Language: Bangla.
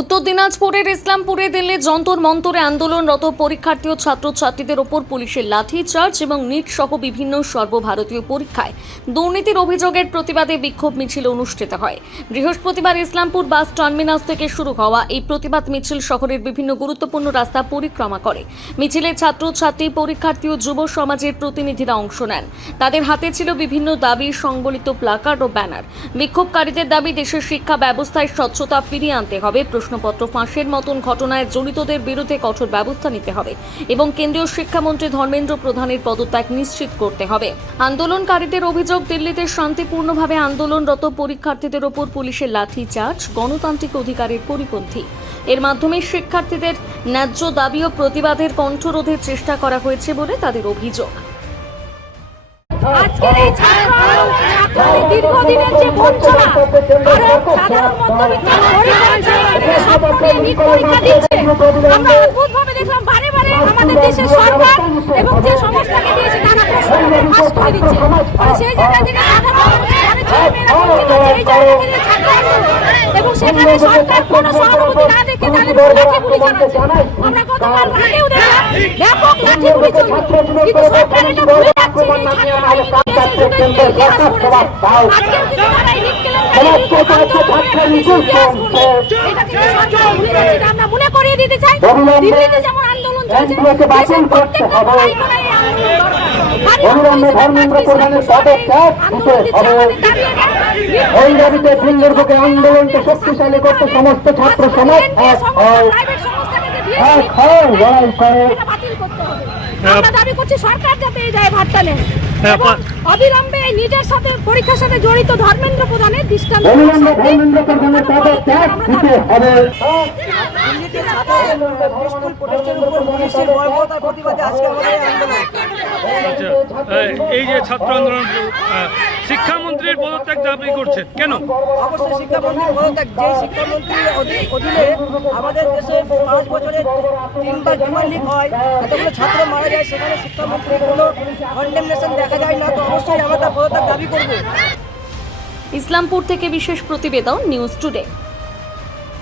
উত্তর দিনাজপুরের ইসলামপুরে দিল্লি যন্তর মন্তরে আন্দোলনরত পরীক্ষার্থী ও ছাত্রছাত্রীদের ওপর পুলিশের লাঠিচার্জ এবং নিট সহ বিভিন্ন সর্বভারতীয় পরীক্ষায় দুর্নীতির অভিযোগের প্রতিবাদে বিক্ষোভ মিছিল অনুষ্ঠিত হয়। বৃহস্পতিবার ইসলামপুর বাস টার্মিনাস থেকে শুরু হওয়া এই প্রতিবাদ মিছিল শহরের বিভিন্ন গুরুত্বপূর্ণ রাস্তা পরিক্রমা করে। মিছিলে ছাত্রছাত্রী, পরীক্ষার্থী ও যুব সমাজের প্রতিনিধিরা অংশ নেন। তাদের হাতে ছিল বিভিন্ন দাবি সংবলিত প্লাকার্ড ও ব্যানার। বিক্ষোভকারীদের দাবি, দেশের শিক্ষা ব্যবস্থায় স্বচ্ছতা ফিরিয়ে আনতে হবে, প্রশ্নপত্র ফাঁসের মতন ঘটনায় জড়িতদের বিরুদ্ধে কঠোর ব্যবস্থা নিতে হবে এবং কেন্দ্রীয় শিক্ষামন্ত্রী ধর্মেন্দ্র প্রধানের পদত্যাগ নিশ্চিত করতে হবে। আন্দোলনকারীদের অভিযোগ, দিল্লিতে শান্তিপূর্ণভাবে আন্দোলনরত পরীক্ষার্থীদের ওপর পুলিশের লাঠিচার্জ গণতান্ত্রিক অধিকারের পরিপন্থী। এর মাধ্যমে শিক্ষার্থীদের ন্যায্য দাবি ও প্রতিবাদের কণ্ঠরোধের চেষ্টা করা হয়েছে বলে তাদের অভিযোগ। আজকের এই ছাত্রদের দীর্ঘদিনের যে বঞ্চনা, সাধারণ মধ্যবিত্ত পরীক্ষা দিচ্ছে, আমরা অদ্ভুতভাবে দেখলাম বারে বারে আমাদের দেশের সরকার এবং যে সংস্থাকে দিয়েছে তারা প্রশ্নপত্র ফাঁস করে দিচ্ছে। সেই জায়গা থেকে সাধারণ এবং সেখানে সরকার কোনো সহানুভূতি না দেখে তাদের লাঠিগুলি চালাচ্ছে। আমরা গতকাল রাতেও দেখলাম ব্যাপক লাঠিগুলি চলছে, কিন্তু সরকার এটা ভুলে যাচ্ছে যে ইতিহাস করেছে। আজকেও কিন্তু তারা এই নিট কেলেঙ্কারির ইতিহাস করবে, এটা কিন্তু সরকার ভুলে যাচ্ছে। আমরা মনে করিয়ে দিতে চাই, দিল্লিতে যেমন আন্দোলন চলছে, দেশের প্রত্যেকটা কোনায় কোনায় এই আন্দোলন দরকার। এই দাবিতে দিল্লির বুকে আন্দোলনকে শক্তিশালী করতে সমস্ত ছাত্র সমাজ লড়াই করে। আমরা দাবি করছি সরকার যাতে এই দায়ভারটা নেয় এবং অবিলম্বে এই নিজের সাথে পরীক্ষার সাথে জড়িত ধর্মেন্দ্র প্রধানের দৃষ্টান্ত এই যে ছাত্র আন্দোলন শিক্ষামন্ত্রীর পদত্যাগ দাবি করছেন কেন? অবশ্যই শিক্ষামন্ত্রীর পদত্যাগ। যে শিক্ষামন্ত্রীর অধীনে আমাদের দেশে 5 বছরে 3বার বিমান লিক হয়, এতগুলো ছাত্র মারা যায়, সেখানে শিক্ষামন্ত্রীর কোনো কন্ডেমনেশন দেখা যায় না, তো অবশ্যই আমরা তার পদত্যাগ দাবি করব। ইসলামপুর থেকে বিশেষ প্রতিবেদন, নিউজ টুডে।